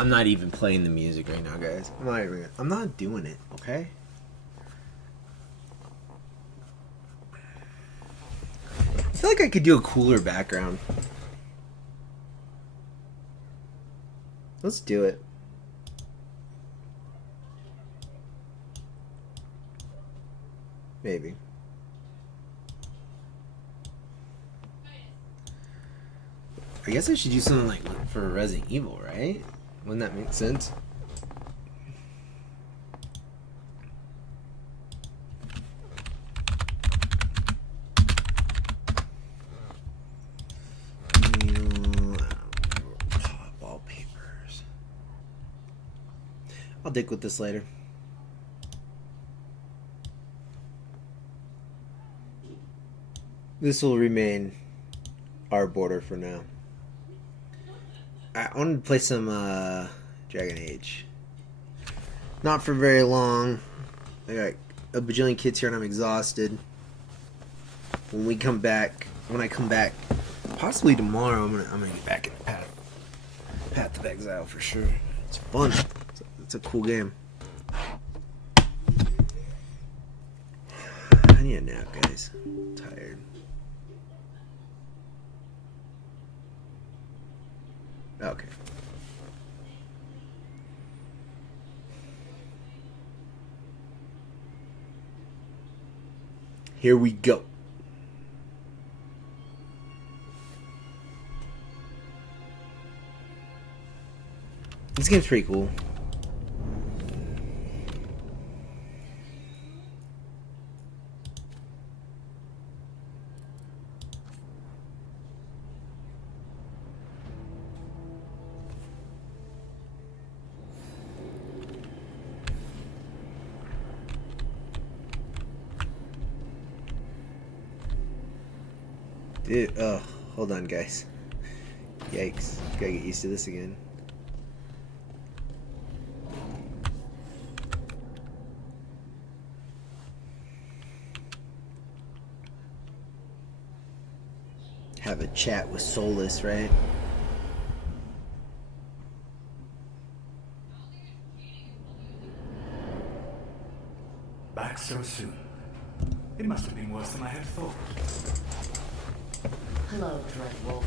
I'm not even playing the music right now, guys. I'm not doing it, okay? I feel like I could do a cooler background. Let's do it. Maybe. I guess I should do something like for Resident Evil, right? Wouldn't that make sense? Wallpapers. I'll dig with this later. This will remain our border for now. I wanted to play some Dragon Age. Not for very long. I got a bajillion kids here and I'm exhausted. When I come back, possibly tomorrow, I'm gonna get back in the Path of Exile for sure. It's fun. It's a cool game. I need a nap, guys. I'm tired. Okay. Here we go. This game's pretty cool. Dude, oh, hold on, guys. Yikes. Gotta get used to this again. Have a chat with Solus, right? Back so soon. It must have been worse than I had thought. Hello, Dreadwolf.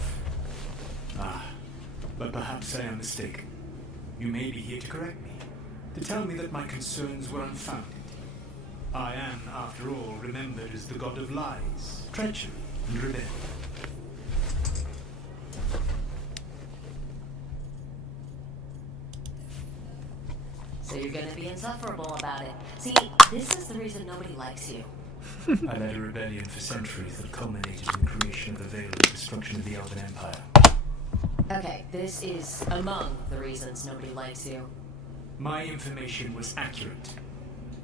Ah, but perhaps I am mistaken. You may be here to correct me, to tell me that my concerns were unfounded. I am, after all, remembered as the god of lies, treachery, and rebellion. So you're gonna be insufferable about it. See, this is the reason nobody likes you. I led a rebellion for centuries that culminated in the creation of the Veil and destruction of the Elven Empire. Okay, this is among the reasons nobody likes you. My information was accurate.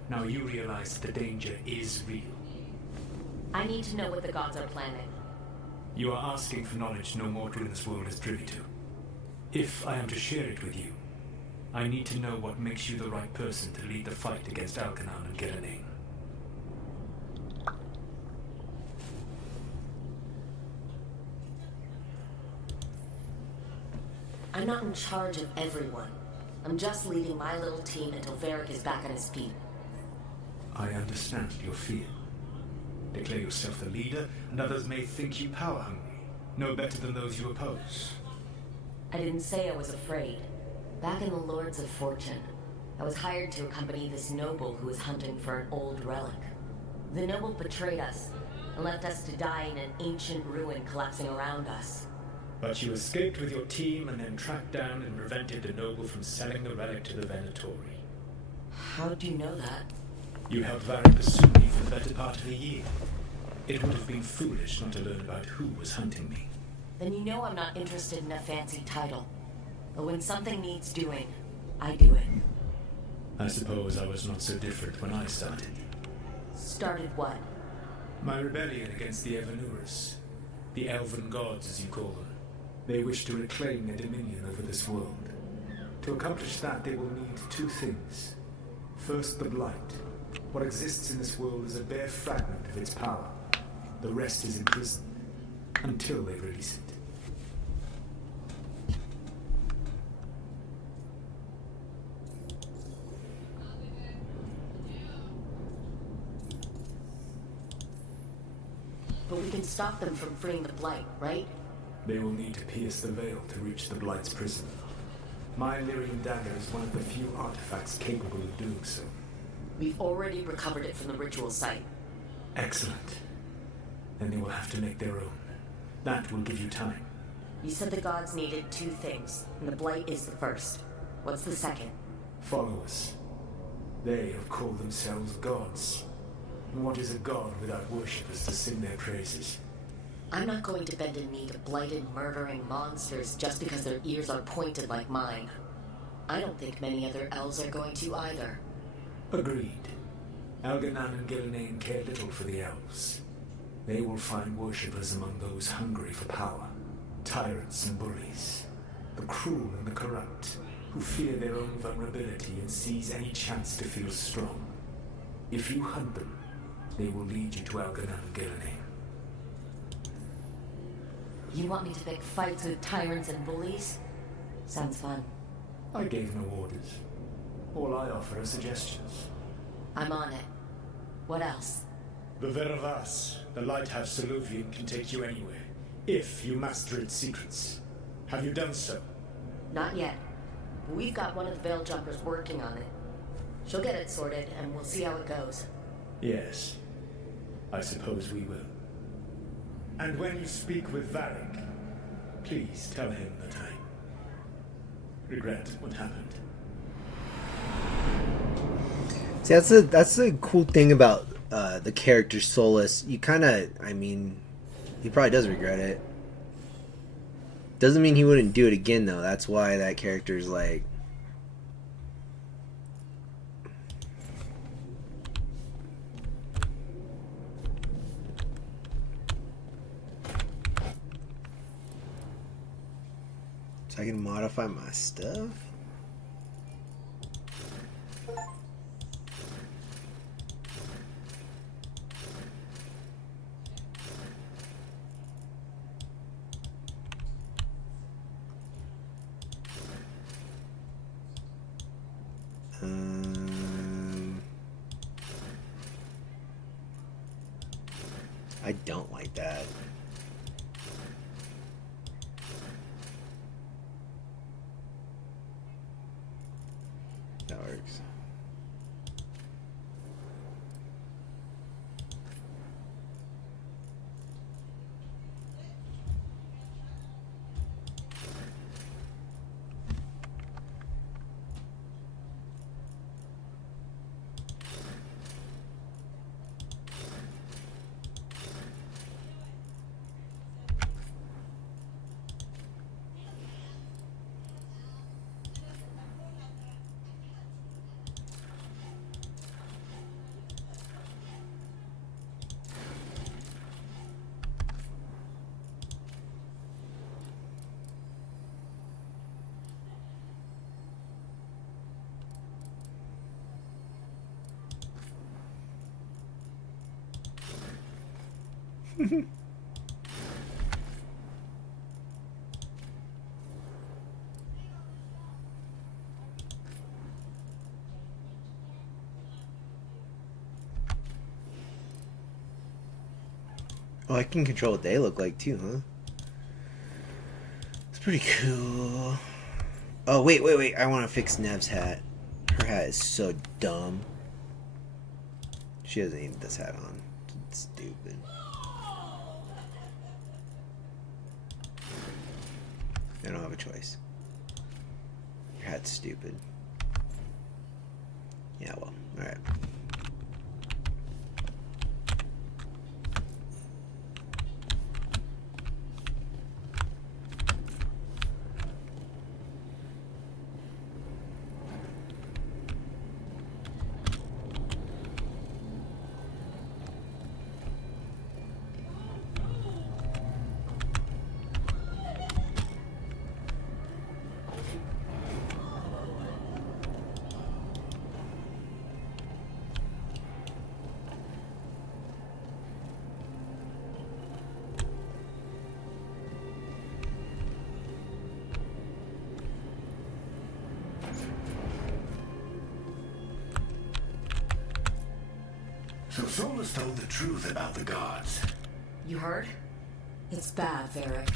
Now you realize that the danger is real. I need to know what the gods are planning. You are asking for knowledge no mortal in this world is privy to. If I am to share it with you, I need to know what makes you the right person to lead the fight against Alkanon and Gillenane. I'm not in charge of everyone. I'm just leading my little team until Varric is back on his feet. I understand your fear. Declare yourself the leader, and others may think you power-hungry, no better than those you oppose. I didn't say I was afraid. Back in the Lords of Fortune, I was hired to accompany this noble who was hunting for an old relic. The noble betrayed us and left us to die in an ancient ruin collapsing around us. But you escaped with your team and then tracked down and prevented the noble from selling the relic to the Venatori. How do you know that? You held Varric pursuing me for the better part of a year. It would have been foolish not to learn about who was hunting me. Then you know I'm not interested in a fancy title. But when something needs doing, I do it. I suppose I was not so different when I started. Started what? My rebellion against the Evanurus. The Elven gods, as you call them. They wish to reclaim their dominion over this world. To accomplish that, they will need two things. First, the Blight. What exists in this world is a bare fragment of its power. The rest is imprisoned, until they release it. But we can stop them from freeing the Blight, right? They will need to pierce the veil to reach the Blight's prison. My Lyrian dagger is one of the few artifacts capable of doing so. We've already recovered it from the ritual site. Excellent. Then they will have to make their own. That will give you time. You said the gods needed 2 things, and the Blight is the first. What's the second? Followers. They have called themselves gods. And what is a god without worshippers to sing their praises? I'm not going to bend a knee to blighted, murdering monsters just because their ears are pointed like mine. I don't think many other elves are going to either. Agreed. Elganan and Gillinan care little for the elves. They will find worshippers among those hungry for power. Tyrants and bullies. The cruel and the corrupt, who fear their own vulnerability and seize any chance to feel strong. If you hunt them, they will lead you to Elganan and Gillinan. You want me to pick fights with tyrants and bullies? Sounds fun. I gave no orders. All I offer are suggestions. I'm on it. What else? The Veravas, the lighthouse Solovian, can take you anywhere, if you master its secrets. Have you done so? Not yet. But we've got one of the Veil Jumpers working on it. She'll get it sorted, and we'll see how it goes. Yes. I suppose we will. And when you speak with Varric, please tell him that I regret what happened. See, that's the cool thing about the character Solus. You kind of, I mean, he probably does regret it. Doesn't mean he wouldn't do it again, though. That's why that character is like. So I can modify my stuff? I don't like that. That works. Oh, I can control what they look like too, huh? It's pretty cool. Oh, wait. I want to fix Nev's hat. Her hat is so dumb. She doesn't need this hat on. It's stupid. I don't have a choice. Your hat's stupid. Yeah, well, alright. So Solus told the truth about the gods. You heard? It's bad, Varric.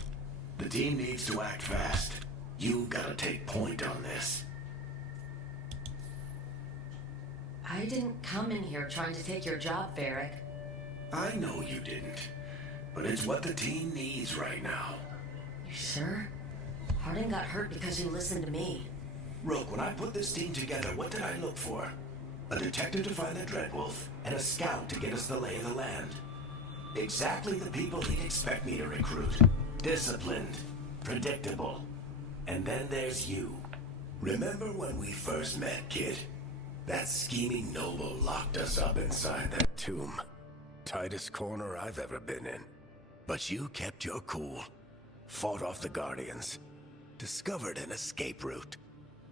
The team needs to act fast. You gotta take point on this. I didn't come in here trying to take your job, Varric. I know you didn't, but it's what the team needs right now. You sure? Harding got hurt because you listened to me. Rogue, when I put this team together, what did I look for? A detective to find the Dreadwolf, and a scout to get us the lay of the land. Exactly the people he'd expect me to recruit. Disciplined, predictable. And then there's you. Remember when we first met, kid? That scheming noble locked us up inside that tomb. Tightest corner I've ever been in. But you kept your cool. Fought off the Guardians. Discovered an escape route.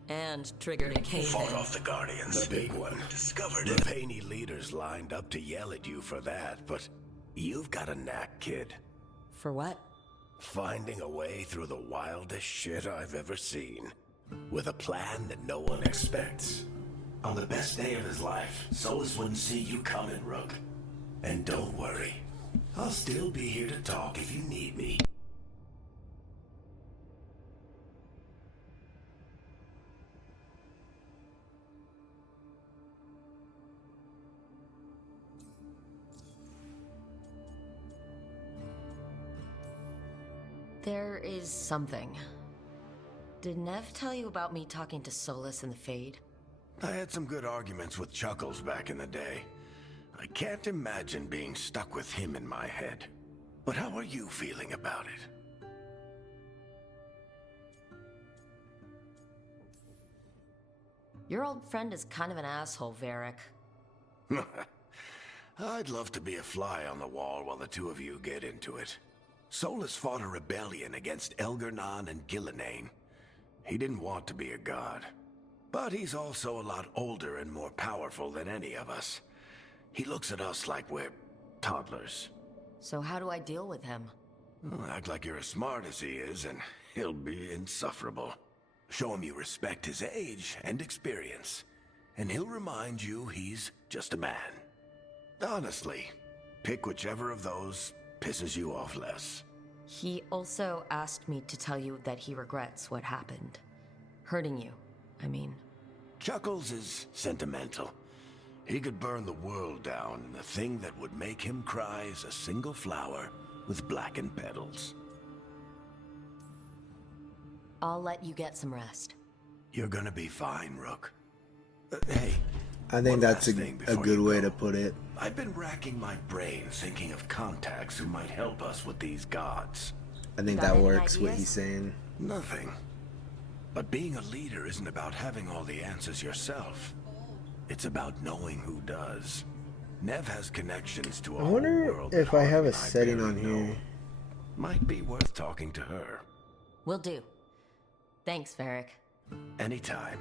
And triggered a cave. Fought off the Guardians. The big one. Discovered it. The Painey leaders lined up to yell at you for that, but you've got a knack, kid. For what? Finding a way through the wildest shit I've ever seen. With a plan that no one expects. On the best day of his life, Solus wouldn't see you coming, Rook. And don't worry. I'll still be here to talk if you need me. There is something. Did Nev tell you about me talking to Solus in the Fade? I had some good arguments with Chuckles back in the day. I can't imagine being stuck with him in my head. But how are you feeling about it? Your old friend is kind of an asshole, Varric. I'd love to be a fly on the wall while the two of you get into it. Solus fought a rebellion against Elgar'nan and Gillenane. He didn't want to be a god. But he's also a lot older and more powerful than any of us. He looks at us like we're toddlers. So how do I deal with him? Well, act like you're as smart as he is, and he'll be insufferable. Show him you respect his age and experience, and he'll remind you he's just a man. Honestly, pick whichever of those pisses you off less. He also asked me to tell you that he regrets what happened. Hurting you, I mean. Chuckles is sentimental. He could burn the world down, and the thing that would make him cry is a single flower with blackened petals. I'll let you get some rest. You're gonna be fine, Rook. Hey, I think one that's last a thing before good you way go. to put it. I've been racking my brain thinking of contacts who might help us with these gods. I think Got that any works, what ideas? he's saying. Nothing. But being a leader isn't about having all the answers yourself. It's about knowing who does. Nev has connections to a I whole wonder world if that I have Harvey a and I setting barely on know. here. Might be worth talking to her. Will do. Thanks, Varric. Anytime.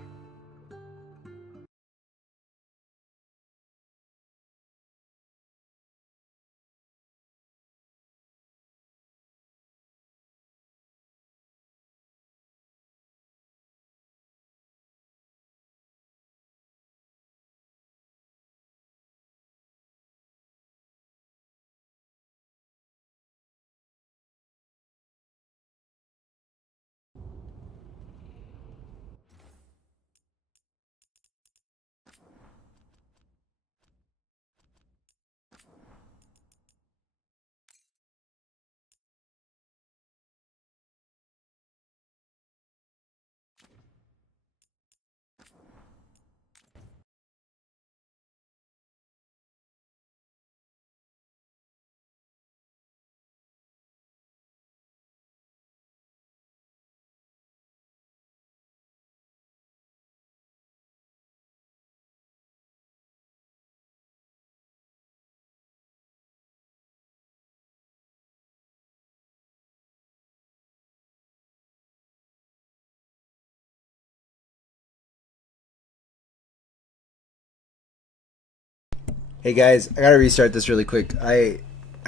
Hey guys, I gotta restart this really quick. I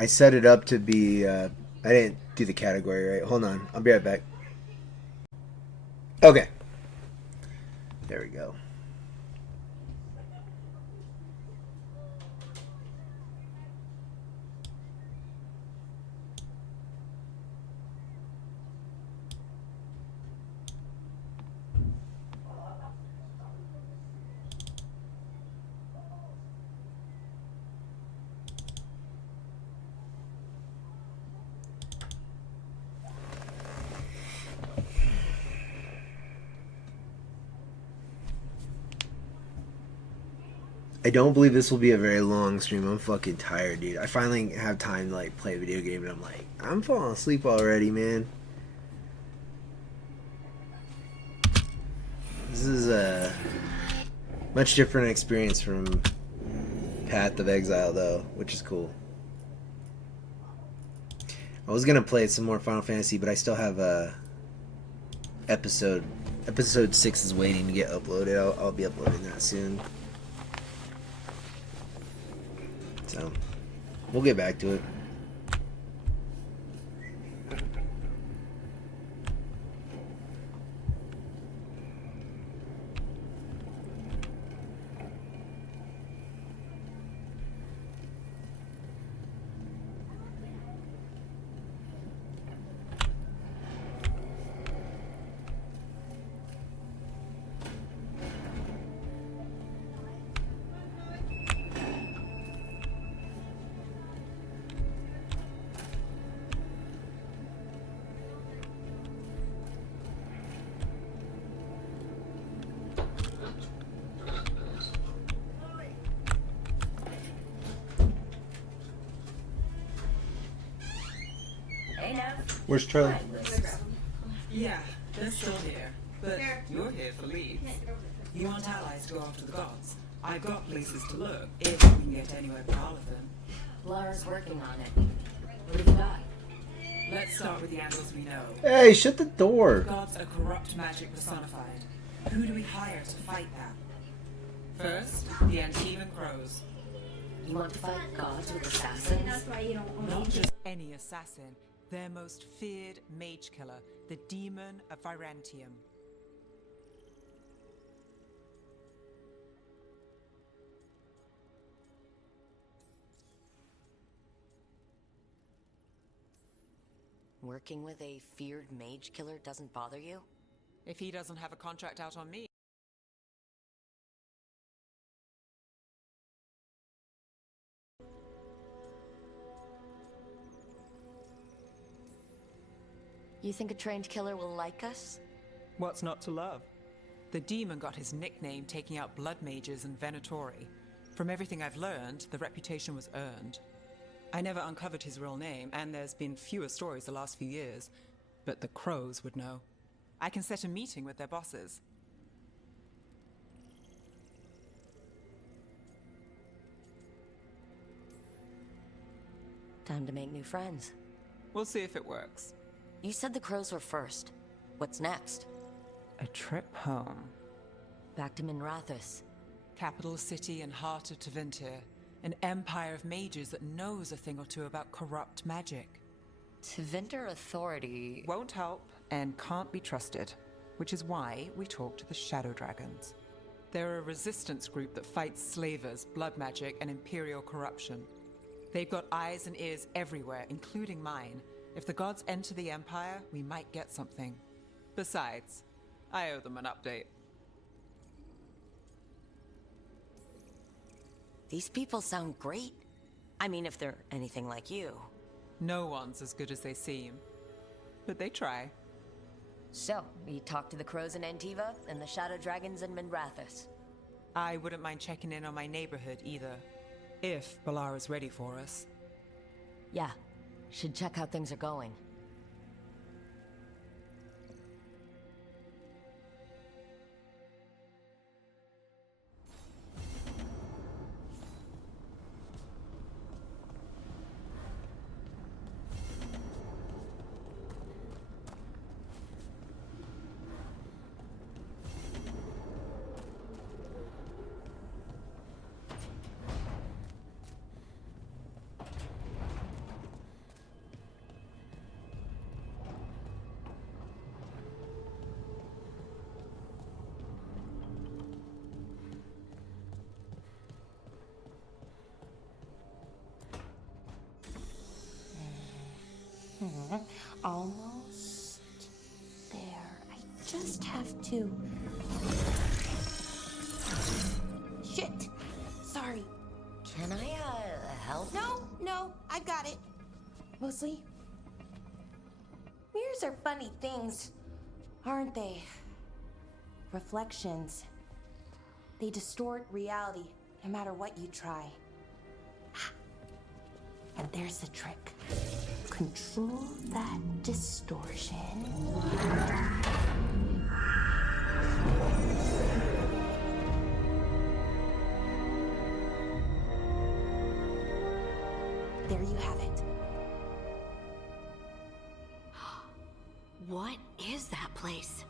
set it up to be. I didn't do the category right. Hold on, I'll be right back. Okay, there we go. I don't believe this will be a very long stream. I'm fucking tired, dude. I finally have time to like play a video game, and I'm like, I'm falling asleep already, man. This is a much different experience from Path of Exile, though, which is cool. I was gonna play some more Final Fantasy, but I still have episode 6 is waiting to get uploaded. I'll be uploading that soon. So, we'll get back to it. Where's Charlie? Yeah, they're still here. But you're here for leave. You want allies to go after the gods? I've got places to look, if we can get anywhere with all of them. Lara's working on it. What have you got? Let's start with the angles we know. Hey, shut the door. Gods are corrupt magic personified. Who do we hire to fight that? First, the Antivan Crows. You want to fight gods with assassins? That's why you don't Not just any assassin, their most feared mage killer, the Demon of Virantium. Working with a feared mage killer doesn't bother you? If he doesn't have a contract out on me. You think a trained killer will like us? What's not to love? The demon got his nickname taking out blood mages and Venatori. From everything I've learned, the reputation was earned. I never uncovered his real name, and there's been fewer stories the last few years, but the Crows would know. I can set a meeting with their bosses. Time to make new friends. We'll see if it works. You said the Crows were first. What's next? A trip home. Back to Minrathous. Capital city and heart of Tevinter. An empire of mages that knows a thing or two about corrupt magic. Tevinter authority... Won't help and can't be trusted, which is why we talk to the Shadow Dragons. They're a resistance group that fights slavers, blood magic, and imperial corruption. They've got eyes and ears everywhere, including mine. If the gods enter the Empire, we might get something. Besides, I owe them an update. These people sound great. I mean, if they're anything like you. No one's as good as they seem. But they try. So, we talked to the Crows in Antiva and the Shadow Dragons in Minrathous. I wouldn't mind checking in on my neighborhood either. If Balara's ready for us. Yeah, should check how things are going. almost there. I just have to. Shit! Sorry. Can I, help? No, I've got it. Mostly. Mirrors are funny things, aren't they? Reflections. They distort reality. no matter what you try. And there's the trick. Control that distortion. There you have it. What is that place?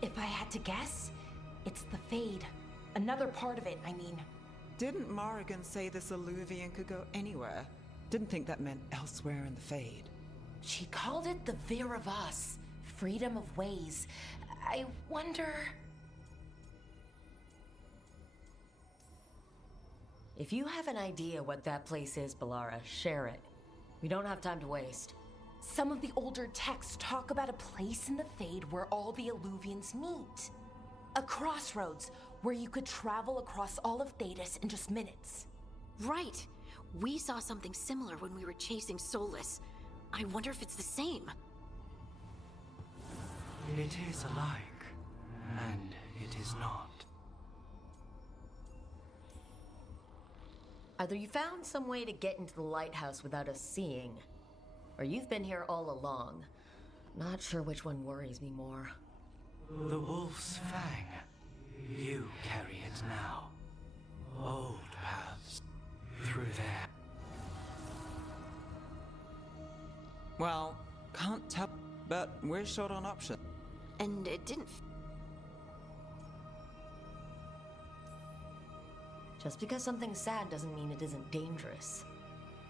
If I had to guess, it's the Fade. Another part of it, I mean. Didn't Morrigan say this Illuvian could go anywhere? Didn't think that meant elsewhere in the Fade. She called it the Vir of Us. Freedom of ways. I wonder... If you have an idea what that place is, Balara, share it. We don't have time to waste. Some of the older texts talk about a place in the Fade where all the Illuvians meet. A crossroads where you could travel across all of Thedas in just minutes. Right. We saw something similar when we were chasing Solus. I wonder if it's the same. It is alike, and it is not. Either you found some way to get into the lighthouse without us seeing, or you've been here all along. Not sure which one worries me more. The Wolf's Fang. You carry it now. Old paths. Through there. Well, can't tell, but we're short on options. And it didn't... Just because something's sad doesn't mean it isn't dangerous.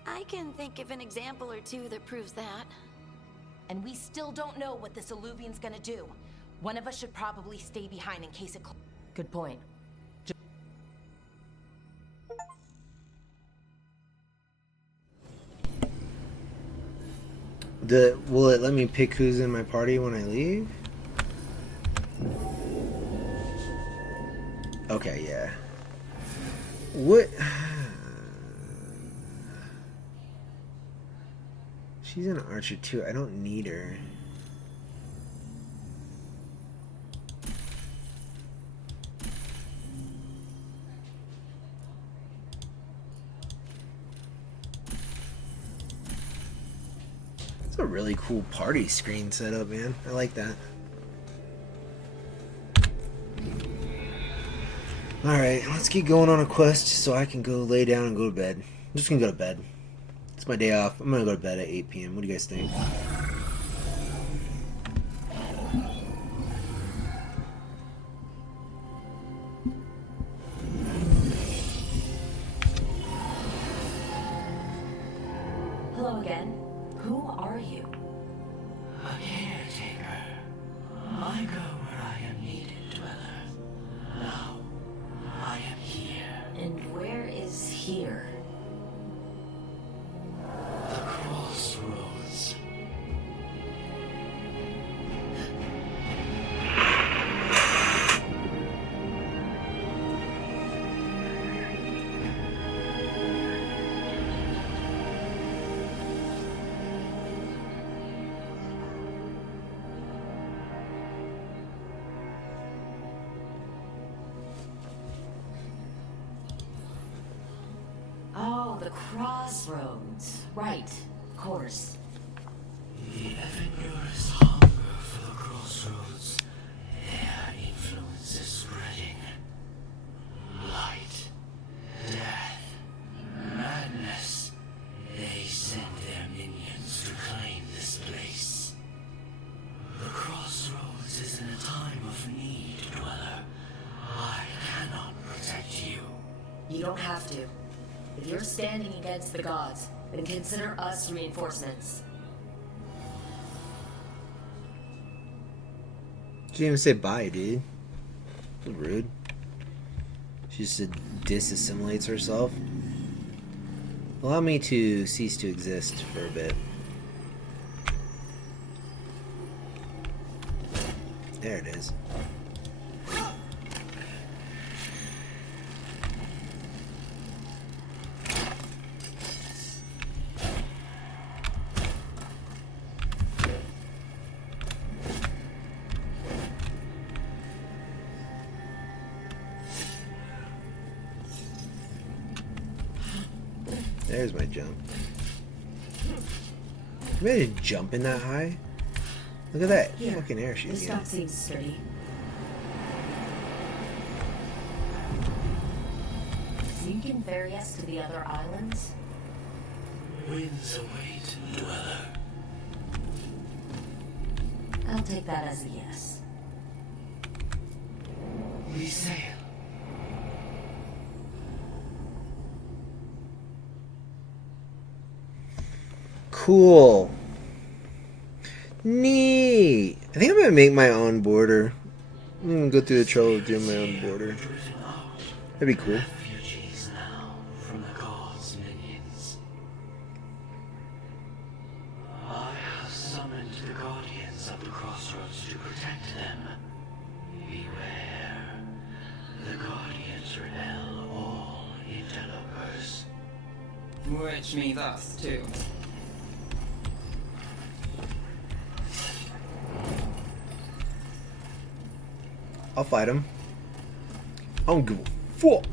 I can think of an example or two that proves that. And we still don't know what this Illuvian's gonna do. One of us should probably stay behind in case it... Good point. Will it let me pick who's in my party when I leave? Okay, yeah. What? She's an archer too. I don't need her. It's a really cool party screen setup, man. I like that. Alright, let's keep going on a quest so I can go lay down and go to bed. I'm just gonna go to bed. It's my day off. I'm gonna go to bed at 8 p.m. What do you guys think? Hello again. Who are you? A caretaker. I go where I am needed, Dweller. Now, I am here. And where is here? The crossroads. Oh, the crossroads. Right, of course. The Evanur's hunger for the crossroads. Their influence is spreading. Light, death, madness. They send their minions to claim this place. The crossroads is in a time of need, Dweller. I cannot protect you. You don't have to. If you're standing against the gods, then consider us reinforcements. She didn't even say bye, dude. That's rude. She just disassimilates herself. Allow me to cease to exist for a bit. There it is. There's my jump. Imagine jumping that high. Look at that fucking air she's This getting. dock seems sturdy. So you can ferry us to the other islands? Winds await, dweller. I'll take that as a yes. We sail. Cool. Neat. I think I'm gonna make my own border. I'm gonna go through the trouble of doing my own border. That'd be cool. Refugees now from the gods' minions. I have summoned the guardians of the crossroads to protect them. Beware. The guardians repel all interlopers. Which means us, too. I'll fight him. I don't give a fuck.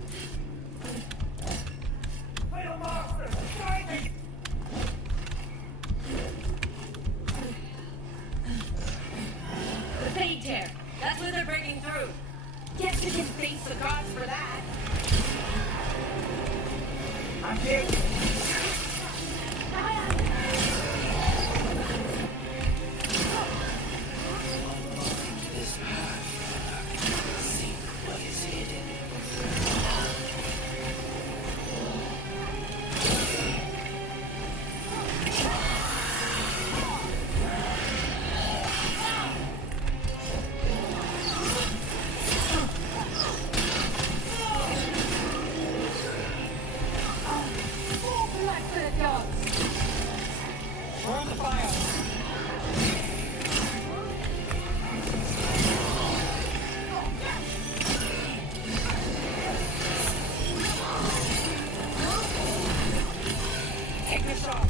The Fade Tear. That's where they're breaking through. Guess we can face the gods for that. I'm here. This path. Seek what is hidden. Burn the fire! Take the shot.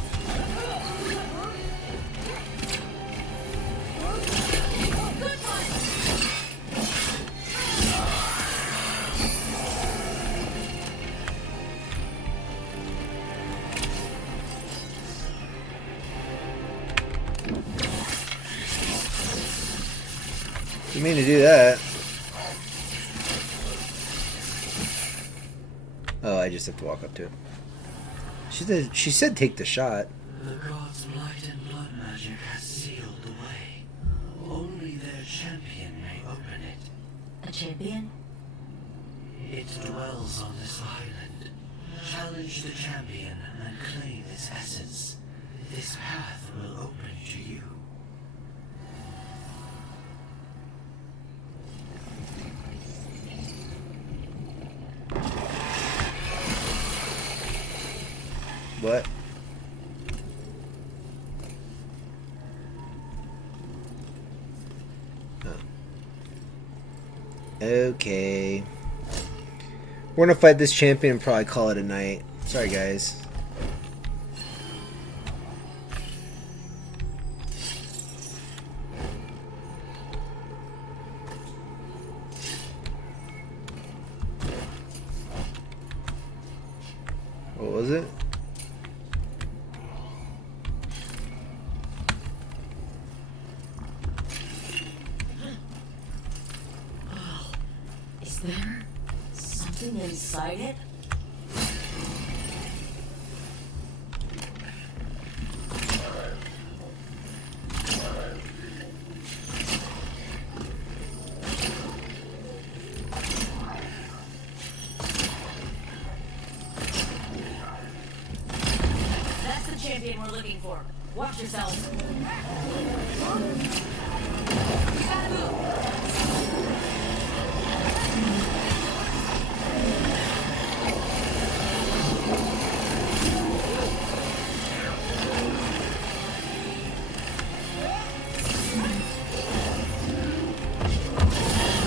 Good one. You mean to do that? Oh, I just have to walk up to it. She said take the shot. The gods' light and blood magic has sealed the way. Only their champion may open it. A champion? It dwells on this island. Challenge the champion and claim its essence. This path will open to you. What? Oh. Okay. We're gonna fight this champion and probably call it a night. Sorry, guys. What was it? Is there something inside it? That's the champion we're looking for. Watch yourselves. You gotta move.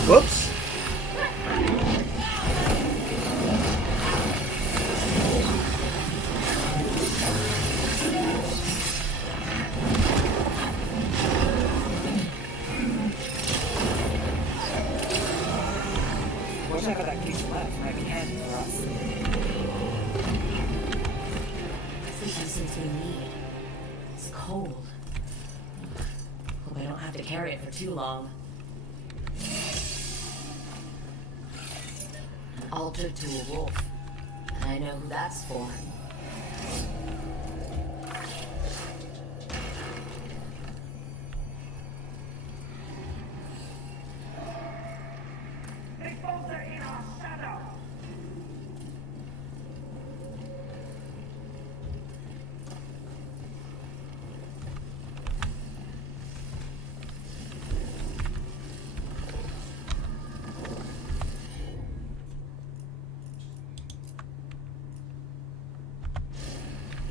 Whoops. cold. Hope I don't have to carry it for too long. An altar to a wolf. And I know who that's for.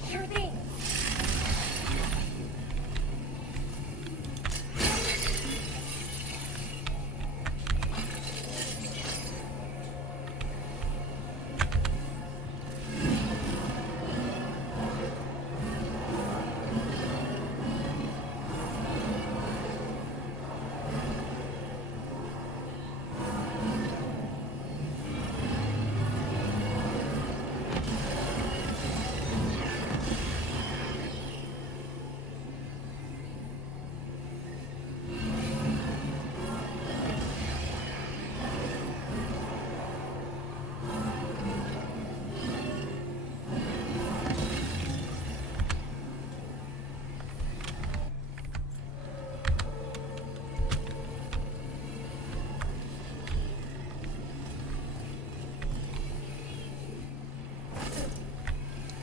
Sure thing.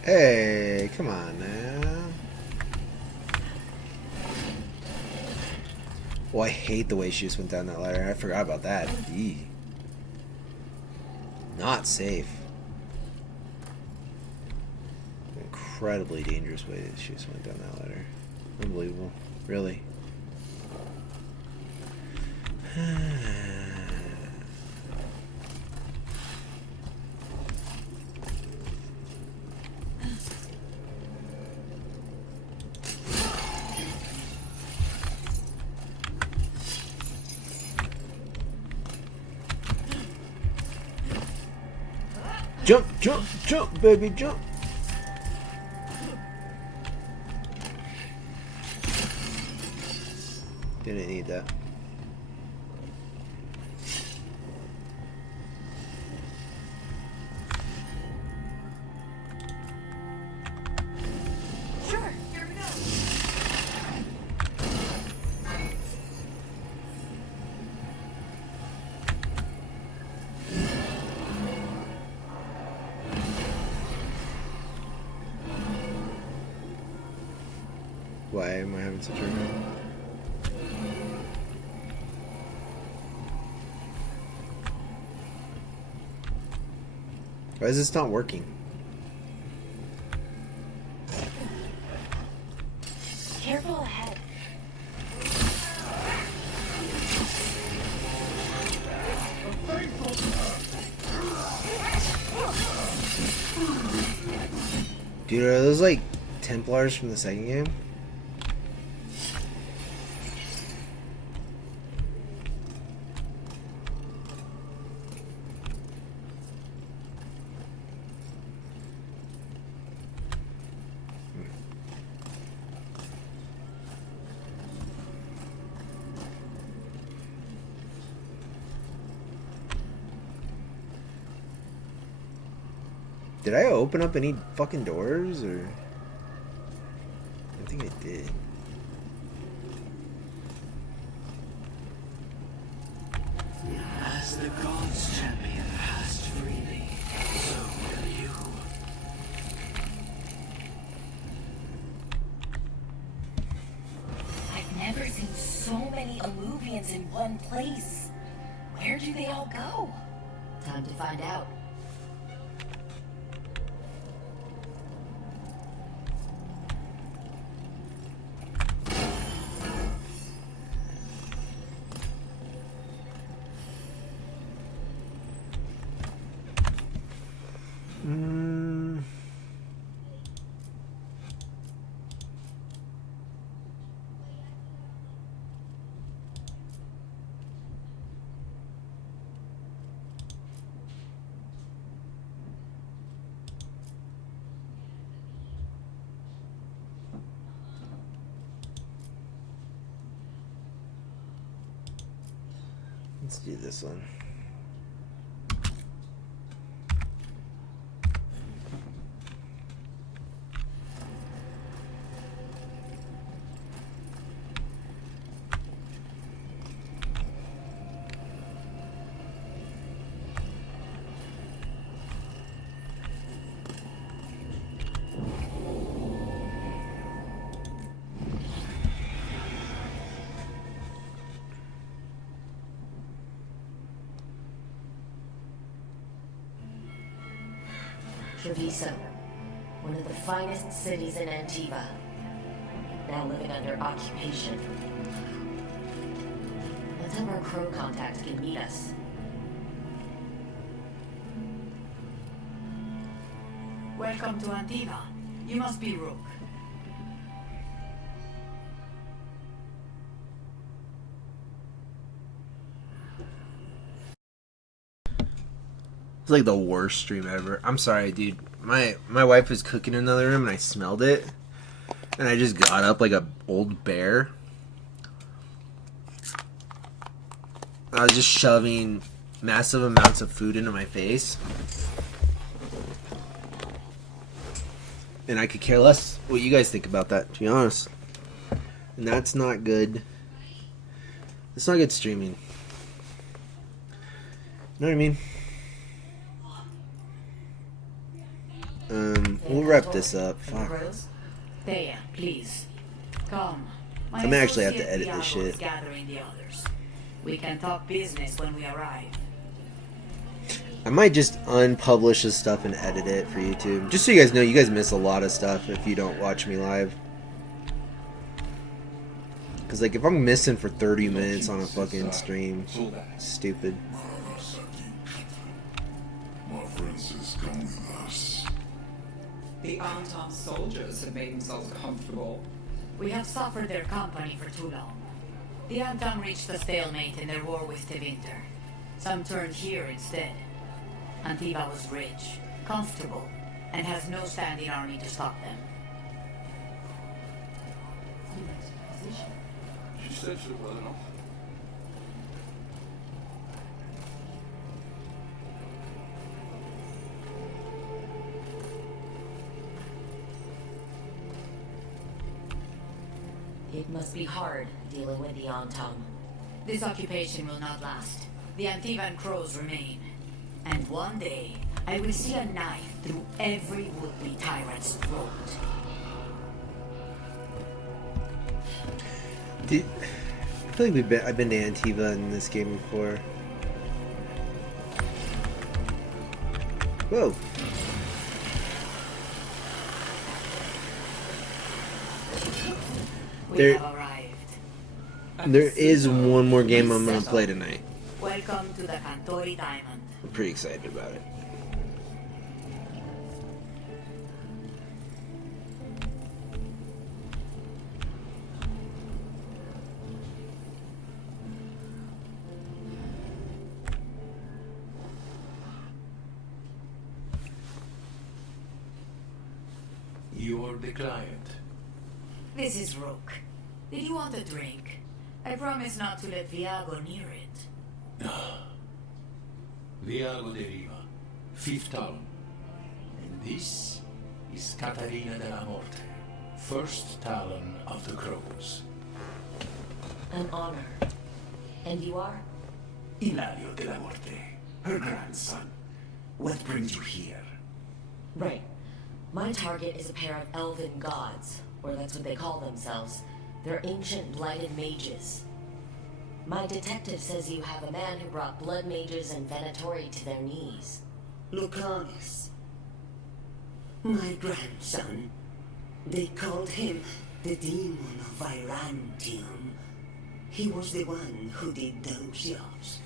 Hey, come on now. Oh, I hate the way she just went down that ladder. I forgot about that. Eee. Not safe. Incredibly dangerous way that she just went down that ladder. Unbelievable. Really. Jump, jump, jump, baby, jump. Didn't need that. Sure, here we go. Why am I having such a hard time? Why is this not working? Careful ahead. Dude, are those like Templars from the second game? Did I open up any fucking doors, or? I think I did. As the gods champion passed freely, so will you. I've never seen so many Illuvians in one place. Where do they all go? Time to find out. Let's do this one. Treviso, one of the finest cities in Antiva, now living under occupation. Let's have our crow contact can meet us. Welcome to Antiva. You must be Rook. It's like the worst stream ever. I'm sorry, dude. My wife was cooking in another room and I smelled it. And I just got up like a old bear. I was just shoving massive amounts of food into my face. And I could care less what you guys think about that, to be honest. And that's not good. It's not good streaming. You know what I mean? We'll wrap this up. Fuck. Thea, please. Come. I may actually have to edit this shit. Gathering the others. We can talk business when we arrive. I might just unpublish this stuff and edit it for YouTube. Just so you guys know, you guys miss a lot of stuff if you don't watch me live. Because, like, if I'm missing for 30 minutes on a fucking stream, it's stupid. My princess, come with us. The armed soldiers have made themselves comfortable. We have suffered their company for too long. The Antam reached a stalemate in their war with Tevinter. Some turned here instead. Antiva was rich, comfortable, and has no standing army to stop them. She said she well enough. It must be hard dealing with the Antam. This occupation will not last. The Antivan crows remain. And one day, I will see a knife through every would-be tyrant's throat. I feel like I've been to Antiva in this game before. Whoa. We have arrived. There is one more game I'm gonna play tonight. Welcome to the Cantori Diamond. I'm pretty excited about it. You're the client. This is Rook. Did you want a drink? I promise not to let Viago near it. Viago de Riva, 5th Talon. And this is Catarina de la Morte, 1st Talon of the Crows. An honor. And you are? Ilario de la Morte, her grandson. What brings you here? Right. My target is a pair of elven gods, or that's what they call themselves. They're ancient blighted mages. My detective says you have a man who brought blood mages and Venatori to their knees. Lucanus. My grandson. They called him the Demon of Virantium. He was the one who did those jobs.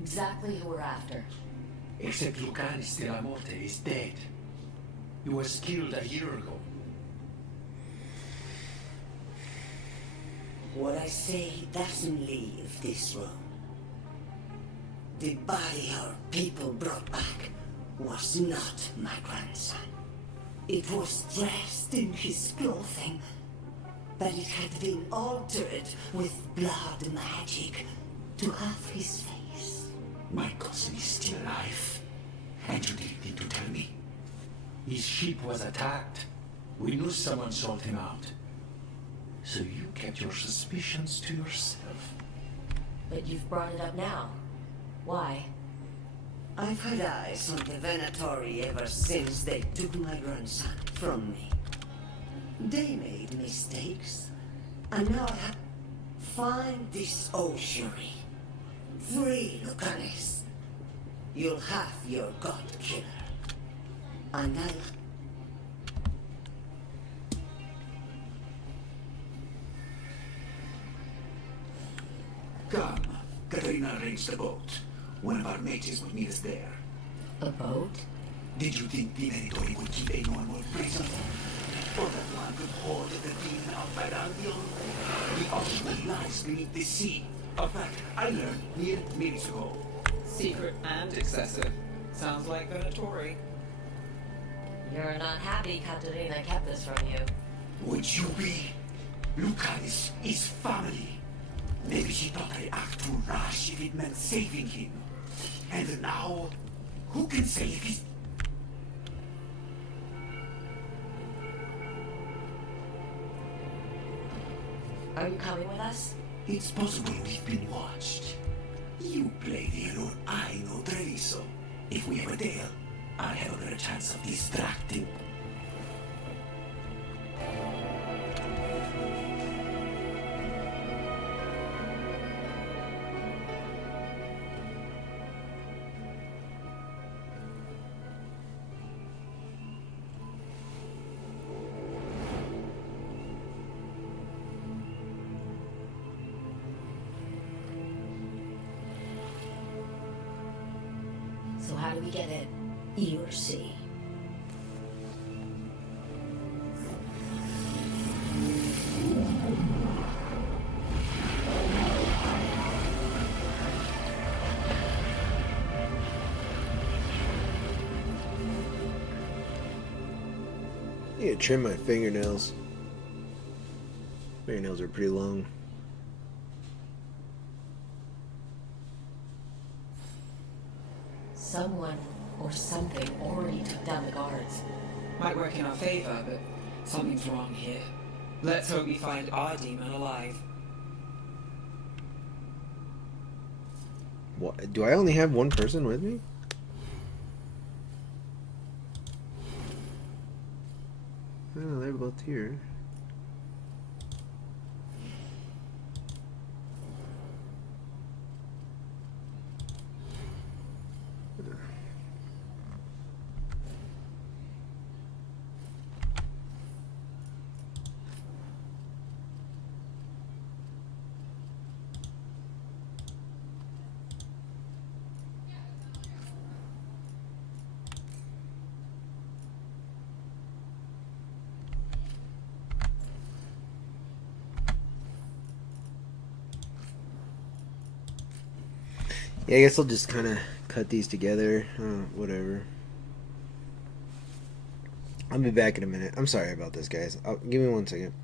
Exactly who we're after. Except Lucanus de la Morte is dead. He was killed a year ago. What I say doesn't leave this room. The body our people brought back was not my grandson. It was dressed in his clothing, that it had been altered with blood magic to have his face. My cousin is still alive. And you didn't need to tell me. His ship was attacked. We knew someone sold him out. So you kept your suspicions to yourself. But you've brought it up now. Why? I've had eyes on the Venatori ever since they took my grandson from me. They made mistakes, and now I have... Find this ossuary. Free Lucanis. You'll have your god killer. And I'll... Come. Katarina arranged the boat. One of our mages will meet us there. A boat? Did you think the Venatori would keep a normal prison? Or that one could hold the demon of Virandium? The ultimate lies beneath the sea. A fact I learned mere minutes ago. Secret and excessive. Sounds like Venatori. You're not happy Katarina kept this from you. Would you be? Lucanis is family. Maybe she thought I'd act too rash if it meant saving him. And now, who can say if he's... Are you coming with us? It's possible we've been watched. You play the alone, I know Treviso. If we have a deal, I have a better chance of distracting. So how do we get in? You'll see. I need to trim my fingernails. Fingernails are pretty long. Someone or something already took down the guards. Might work in our favor, but something's wrong here. Let's hope we find our demon alive. What? Do I only have one person with me? Oh, they're both here. Yeah, I guess I'll just kind of cut these together. Whatever. I'll be back in a minute. I'm sorry about this, guys. Give me 1 second.